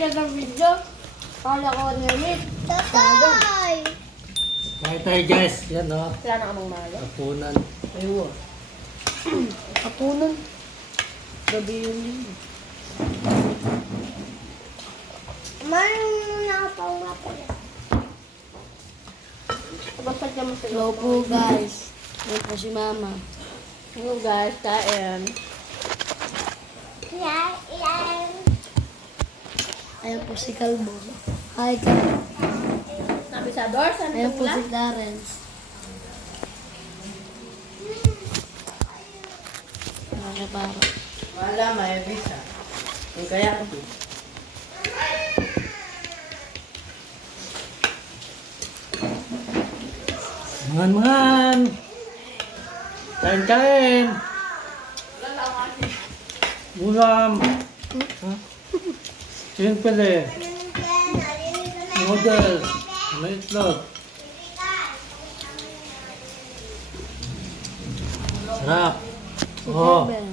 sila ng video. Kala ko nilit. Tatay! Kain tayo guys. Yan o. Sila na amang maya. Kapunan. Ayun. Kapunan. Gabi yun yun. Mayroon na ako pang mapala. Basta ka mo sa Hello po guys. Yan po si Mama. Hello guys, kain. Yan, yan. Ayan po si Kalbo. Hi Kalbo. Nabisador, saan Ayan ito po mula? si Clarence. Nakakaparo. Wala, may visa. Yung kaya ito. Mangan. Kain kain. Ulam. Simple. Noodles. May itlog. Sarap. Oh. Heaven.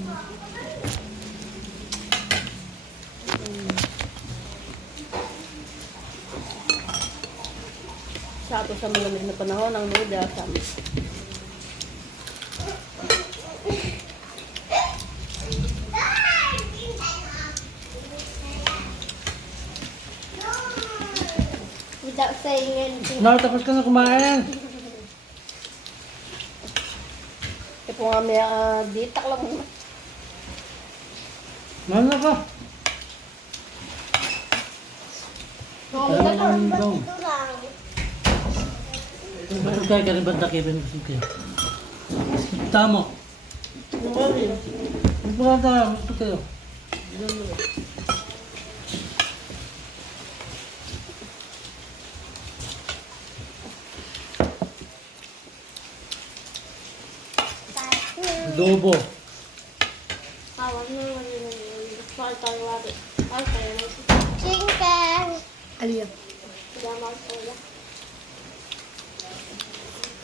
Sa ato sa malamig na panahon, ang noodles. Without saying anything. No, tapos ka na kumain. Ito po nga may ditak lang muna. Mana ka? Ito lang. Bakit tayo ka rin ba nakibin mo siya? Tamo. Bakit tayo? Gusto kayo? Adobo. Awang na naman yun. Falta yung wari. Falta yung chicken. Aliya. Damal ko yan.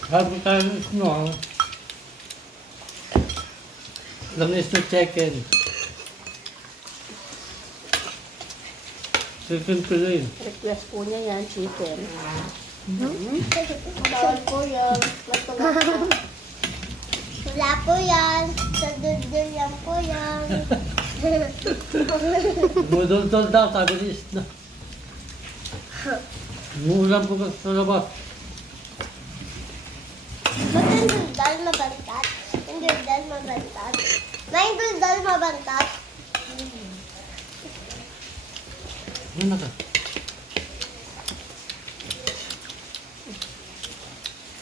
Sabi tayo no. Langis na chicken. Chicken fillet. Request po niya yan, chicken. Bawal po yan. Lato-lato. Wala po yan. Sa dudul yan po yan. Budol-dol daw, sabi ni Isna. Umuulan po ka sa labas. Ba't yung dudal mabantat? Yung dudal mabantat? May dudal mabantat? Ano na ka?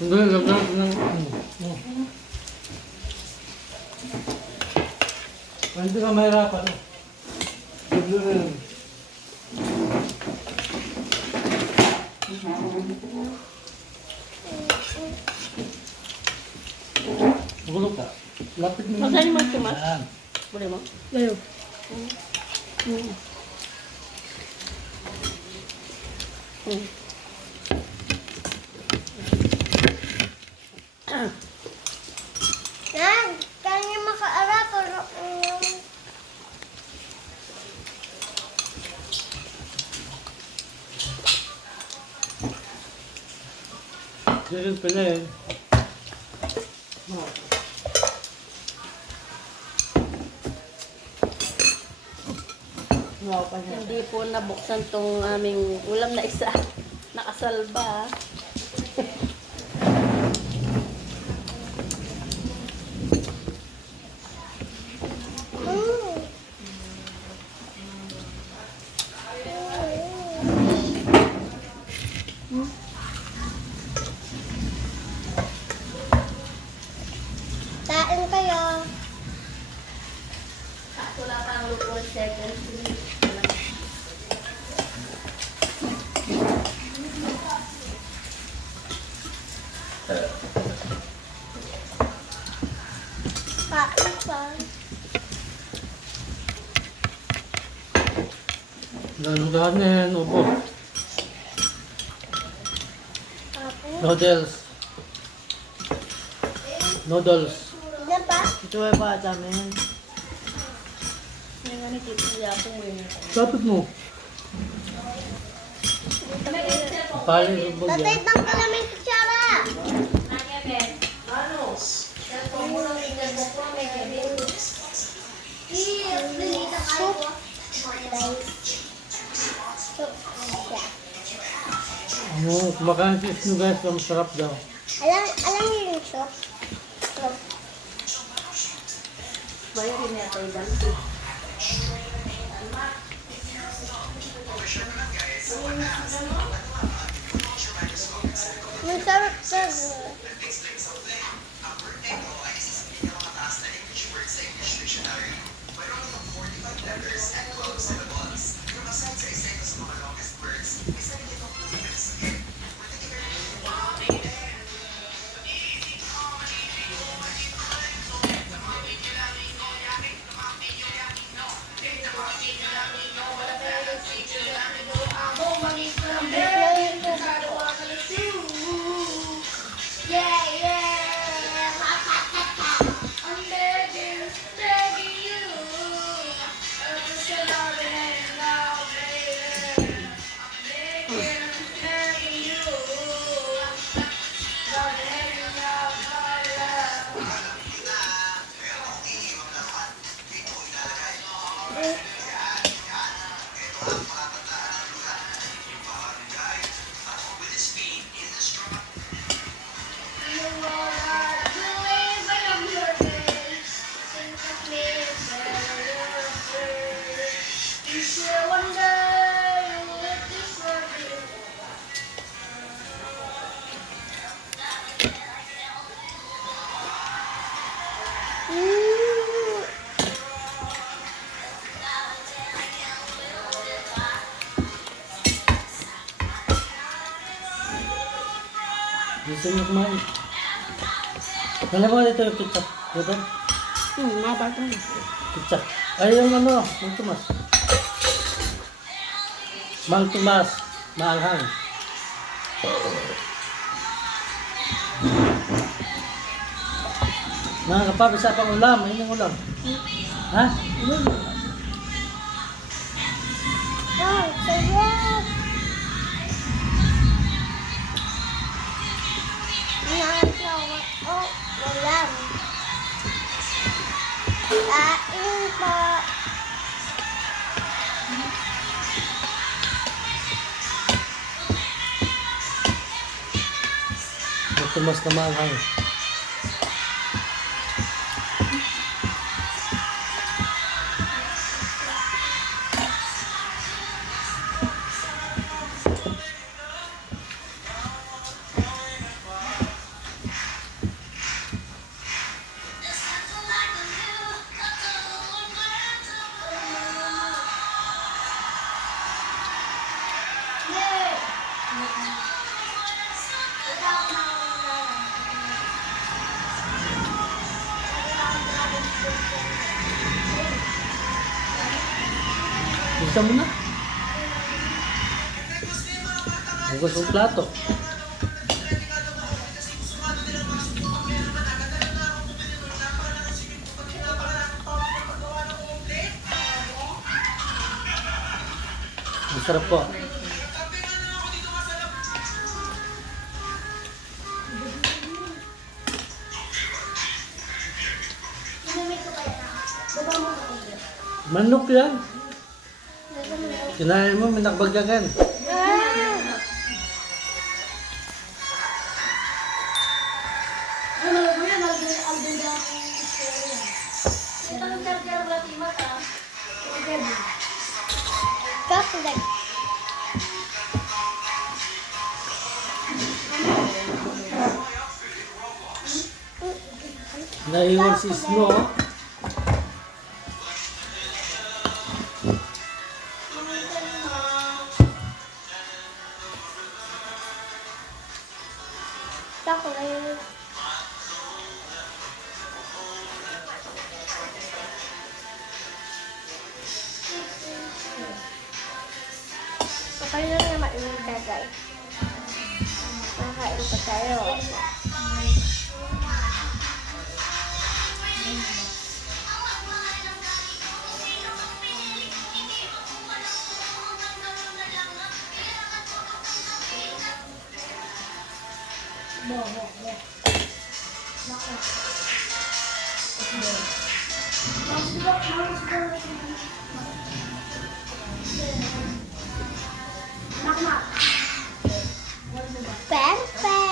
Sandali, lagyan ko ng ano. Hindi ka mahirapan. Biglo na yun. Magulo ka. Lapit mo. Magkano yung magtimas? Yan. Boleh mo? Layo. Yan. Kaya makaarap. Chicken fillet. Wow, pa niya. Hindi po nabuksan tong aming ulam na isa. Nakasalba. Kain kayo. Wala pang lupo seconds. Kain pa. Laluganin, upo. Kain. Noodles. Noodles. Ano pa? Ito ay pa dami. Yung ano, tipo niya po yun. Dapat mo. Pali, rubog Tatay, yan. tanggal namin kutsara. Ano, kumakain si Snow guys, masarap daw. Alam niyo yung soup? Soup. Bayarin niya tayo dami. Masarap sa Yeah, yeah. I'm begging, begging you. I'm just loving now, baby. I'm begging, begging you. Loving now, my love. You wanna believe when I'm hurting. Think of me better. You should wonder if this working. Gusto niyo kumain. Alam mo dito yung ketchup. Diba? Mabag na. Ketchup. Ay, yung ano, Mang Tomas. Mang Tomas. Maanghang. Mga kapap, isa pang ulam. Ayun yung ulam. Ha? Oh, sarap. Oh, walang. Kain po. Mang Tomas na maanghang. Bisa mo na. Hugas yung plato. Masarap po. Manok yan. Kinain mo, may nakbagyagan. Chocolate. Naiwan si Snow. Chocolate. Okay lang naman yung tagay. Nakain pa tayo. Perfect!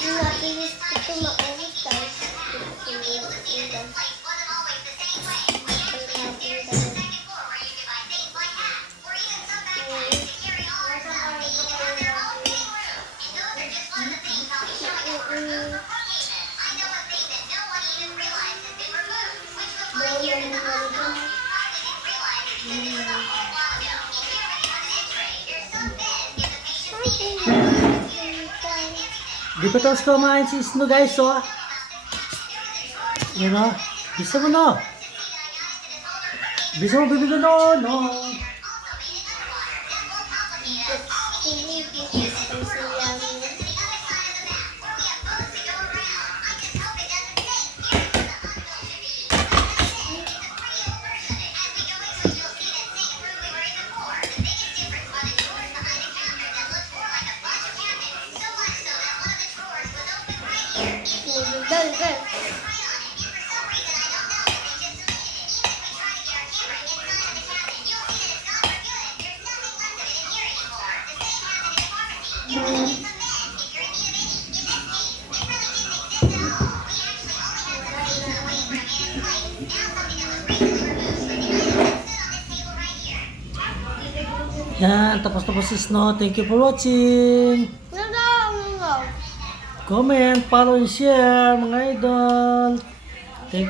Napilis ko ito maubos guys. Di pa tapos kumain si Snow guys, oh. Yan o. Bisa mo no. Bisa mo bibigyan no. No. Yan, tapos si Snow. Thank you for watching. Comment, follow, and share mga idol. Thank you.